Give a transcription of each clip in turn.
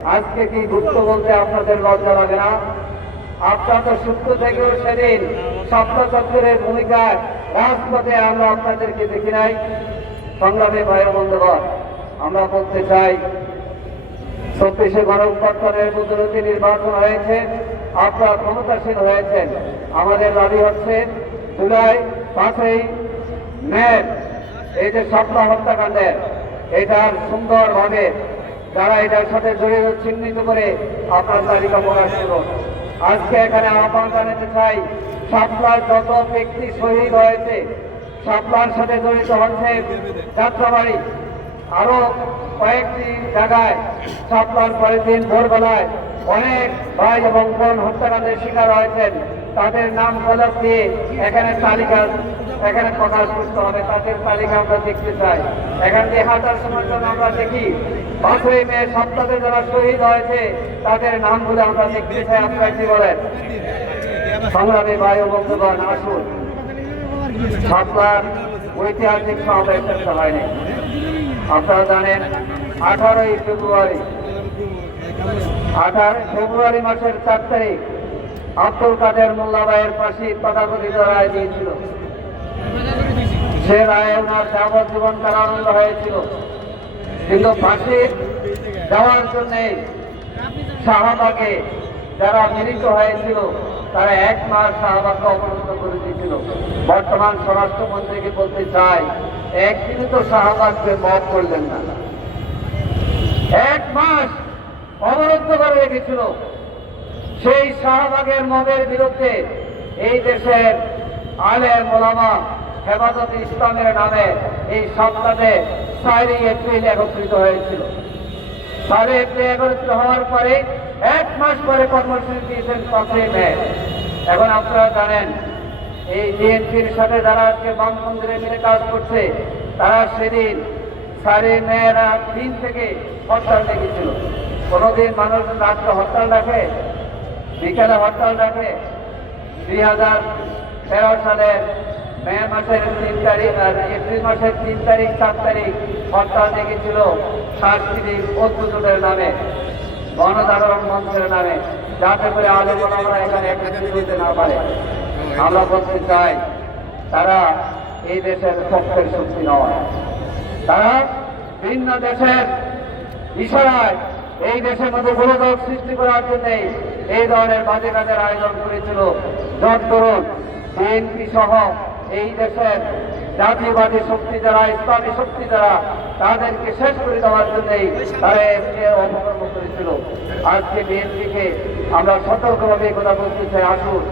আজকে কি গুপ্ত বলতে আপনাদের লজ্জা লাগে না? আপনারা তো সূত্র থেকেও সেদিন স্বপ্নচক্রের ভূমিকায় রাজপথে আমরা আপনাদেরকে দেখি নাই। সংগ্রামী ভাই বন্ধুগণ, আমরা বলতে চাই 24শে গণঅভ্যুত্থানের মধ্যবর্তী নির্বাচন হয়েছে, আপনারা ক্ষমতাসীন হয়েছেন। আমাদের দাবি হচ্ছে জুলাই 5ই মে এই যে স্বপ্ন হত্যাকাণ্ডের এটার সুন্দরভাবে যারা এটার সাথে জড়িত চিহ্নিত করে আপনার তালিকা প্রকাশ করুন। আজকে এখানে আহ্বান জানাতে চাই, শাপলার যত ব্যক্তি শহীদ হয়েছে, শাপলার সাথে জড়িত হচ্ছে যাত্রাবাড়ি, আরো কয়েকটি জায়গায় শাপলার পরের দিন ভোরবেলায় অনেক ভাই এবং বোন হত্যাকাণ্ডের শিকার হয়েছেন। তাদের নাম ফলক দিয়ে এখানে প্রকাশ করতে হবে। তাদের তালিকা আমরা দেখতে চাই। এখান দিয়ে হাঁটার সময় আমরা দেখি 5ই মে সপ্তাহে যারা শহীদ হয়েছে তাদের নামগুলো আমরা দেখতে চাই। আপনারা কি বলেন? সংগ্রামী ভাই ও বন্ধুগণ, আসুন। শাপলার ঐতিহাসিক সমাবেশ হয়নি, আপনারা জানেন 18 ফেব্রুয়ারি মাসের 4 তারিখ আব্দুল কাদের মোল্লা ভাইয়ের ফাঁসি তথাকথিত রায় দিয়েছিল। সে রায়ে ওনার যাবজ্জীবন কারাদণ্ড হয়েছিল, কিন্তু ফাঁসি দেওয়ার জন্য শাহবাগে যারা মিলিত হয়েছিল তারা 1 মাস শাহবাগকে অবরুদ্ধ করে দিয়েছিল। বর্তমান স্বরাষ্ট্রমন্ত্রীকে বলতে চাই, একদিনই তো শাহবাগকে মাফ করলেন না, 1 মাস অবরুদ্ধ করে রেখেছিল। সেই শাহবাগের মদের বিরুদ্ধে এই দেশের আলেম ওলামা হেফাজতে ইসলামের নামে এই সপ্তাহে 4 এপ্রিল একত্রিত হয়েছিল। 4 এপ্রিল একত্রিত হওয়ার পরে 1 মাস পরে কর্মসূচি দিয়েছেন 5ই মে। এখন আপনারা জানেন, এই বিএনপির সাথে যারা আজকে বাম মন্দিরে মিলে কাজ করছে, তারা সেদিন 4ই মে রাত 3 থেকে হরতাল ডেকেছিল। কোনোদিন মানুষ রাত্রে হরতাল ডাকে, বিকালে হরতাল ডাকে? 2013 সালের মে মাসের 3 তারিখ আর এপ্রিল মাসের 3 তারিখ 4 তারিখ হরতাল ডেকেছিল সাংস্কৃতিক ঐক্যজোটের নামে, গণজাগরণ মঞ্চের নামে, যাতে করে আলেমরা এখানে একত্রিত হতে না পারে। আমরা বলতে চাই, তারা এই দেশের পক্ষের শক্তি নয়, তারা ভিন্ন দেশের ইশারায় এই দেশের মধ্যে গোলযোগ সৃষ্টি করার জন্য এই ধরনের বাজে কাজের আয়োজন করেছিল। যত ধরুন বিএনপি সহ এই দেশের জাতীয়বাদী শক্তি যারা, ইসলামী শক্তি যারা, তাদেরকে শেষ করে দেওয়ার জন্যই তারা অপকর্ম করেছিল। আজকে বিএনপিকে আমরা সতর্কভাবে কথা বলতে চাই, আসুন,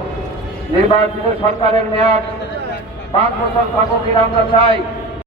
নির্বাচিত সরকারের মেয়াদ 5 বছর থাকুক, আমরা চাই।